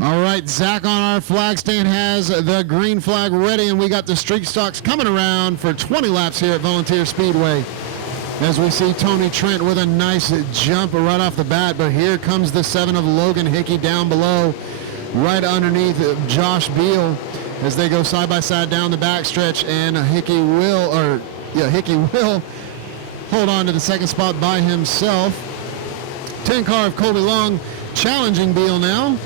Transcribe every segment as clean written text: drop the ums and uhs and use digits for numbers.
All right, Zach on our flag stand has the green flag ready, and we got the streak stocks coming around for 20 laps here at Volunteer Speedway. As we see Tony Trent with a nice jump right off the bat, but here comes the 7 of Logan Hickey down below, right underneath Josh Beal as they go side by side down the backstretch, and Hickey will hold on to the second spot by himself. 10 car of Colby Long challenging Beal now,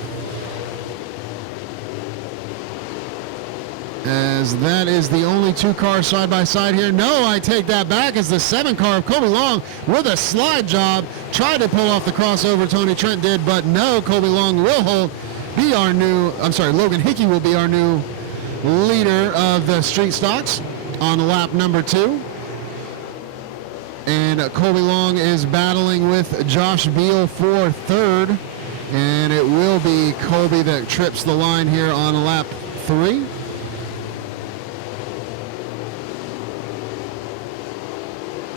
as that is the only 2 cars side by side here. No, I take that back, as the 7 car of Colby Long with a slide job tried to pull off the crossover Tony Trent did, but no, Colby Long will Logan Hickey will be our new leader of the street stocks on lap number 2. And Colby Long is battling with Josh Beal for 3rd, and it will be Colby that trips the line here on lap 3.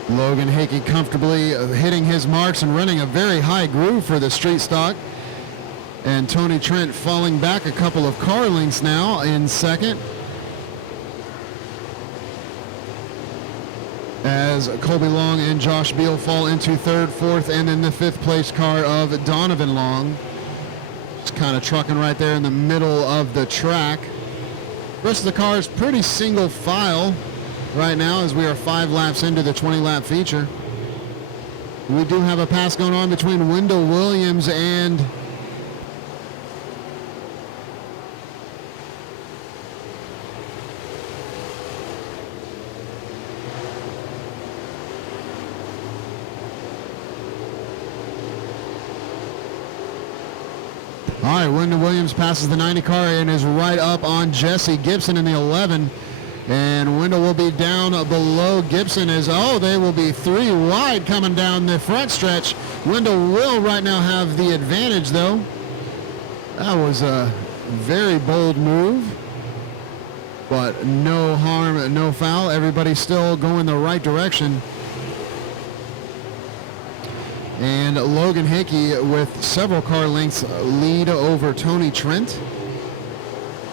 Logan Hickey comfortably hitting his marks and running a very high groove for the street stock. And Tony Trent falling back a couple of car lengths now in 2nd, as Colby Long and Josh Beal fall into 3rd, 4th, and then the 5th place car of Donovan Long. Just kind of trucking right there in the middle of the track. The rest of the car is pretty single file right now, as we are 5 laps into the 20-lap feature. We do have a pass going on between Wendell Williams and All right, Wendell Williams passes the 90 car and is right up on Jesse Gibson in the 11. And Wendell will be down below Gibson as, they will be 3 wide coming down the front stretch. Wendell will right now have the advantage, though. That was a very bold move, but no harm, no foul. Everybody's still going the right direction. And Logan Hickey with several car lengths lead over Tony Trent.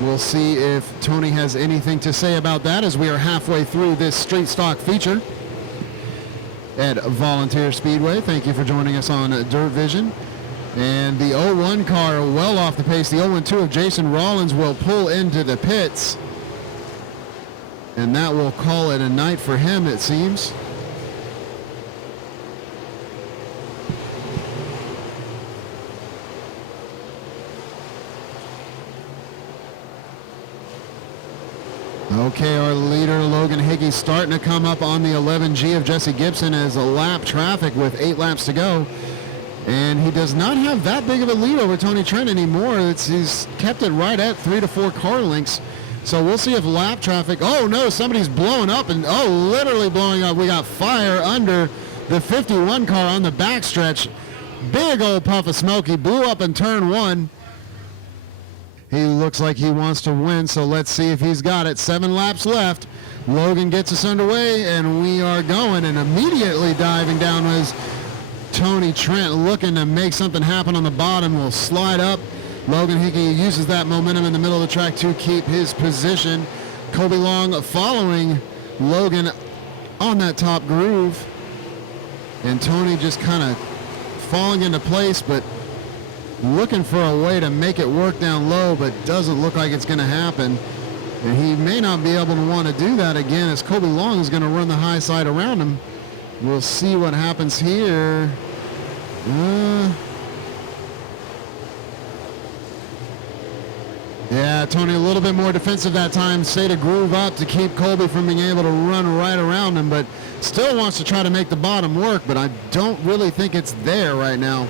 We'll see if Tony has anything to say about that as we are halfway through this street stock feature at Volunteer Speedway. Thank you for joining us on Dirt Vision. And the 01 car well off the pace. The 0-2 of Jason Rollins will pull into the pits, and that will call it a night for him, it seems. Okay, our leader, Logan Hickey, starting to come up on the 11G of Jesse Gibson as a lap traffic with 8 laps to go. And he does not have that big of a lead over Tony Trent anymore. He's kept it right at 3 to 4 car lengths. So we'll see if lap traffic, no, somebody's blowing up, and literally blowing up. We got fire under the 51 car on the backstretch. Big old puff of smoke. He blew up in turn 1. He looks like he wants to win, so let's see if he's got it. 7 laps left. Logan gets us underway, and we are going, and immediately diving down was Tony Trent, looking to make something happen on the bottom. Will slide up. Logan Hickey uses that momentum in the middle of the track to keep his position. Colby Long following Logan on that top groove, and Tony just kind of falling into place, but looking for a way to make it work down low, but doesn't look like it's going to happen. And he may not be able to want to do that again, as Colby Long is going to run the high side around him. We'll see what happens here. Yeah, Tony a little bit more defensive that time. Stay to groove up to keep Colby from being able to run right around him, but still wants to try to make the bottom work, but I don't really think it's there right now.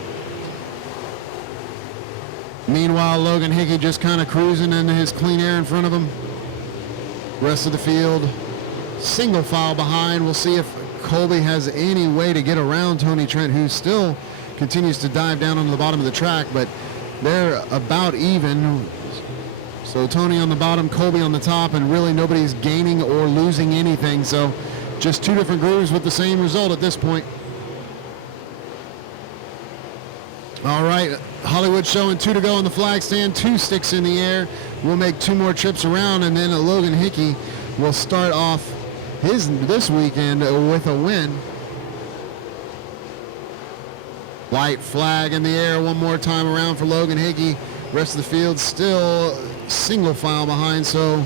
Meanwhile, Logan Hickey just kind of cruising into his clean air in front of him. Rest of the field, single file behind. We'll see if Colby has any way to get around Tony Trent, who still continues to dive down onto the bottom of the track, but they're about even. So Tony on the bottom, Colby on the top, and really nobody's gaining or losing anything. So just 2 different grooves with the same result at this point. All right, right, Hollywood showing 2 to go on the flag stand, 2 sticks in the air. We'll make 2 more trips around, and then Logan Hickey will start off this weekend with a win. White flag in the air one more time around for Logan Hickey. Rest of the field still single file behind, so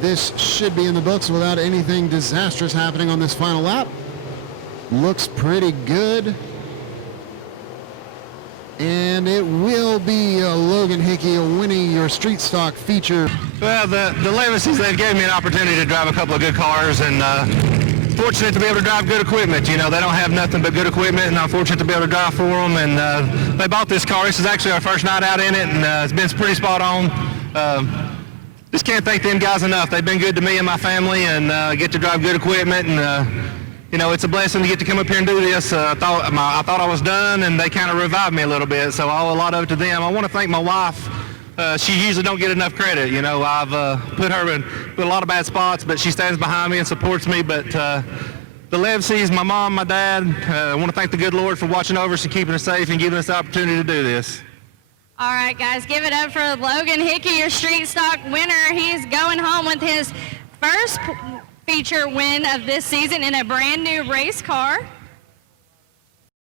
this should be in the books without anything disastrous happening on this final lap. Looks pretty good. And it will be Logan Hickey winning your street stock feature. Well, the Levises, they've given me an opportunity to drive a couple of good cars, and fortunate to be able to drive good equipment. You know, they don't have nothing but good equipment, and I'm fortunate to be able to drive for them. And they bought this car. This is actually our first night out in it, and it's been pretty spot on. Just can't thank them guys enough. They've been good to me and my family, and get to drive good equipment. And you know, it's a blessing to get to come up here and do this. I thought I was done, and they kind of revived me a little bit, so I owe a lot of it to them. I want to thank my wife. She usually don't get enough credit. You know, I've put her in a lot of bad spots, but she stands behind me and supports me. But the Levises, my mom, my dad, I want to thank the good Lord for watching over us and keeping us safe and giving us the opportunity to do this. All right, guys, give it up for Logan Hickey, your street stock winner. He's going home with his first feature win of this season in a brand new race car.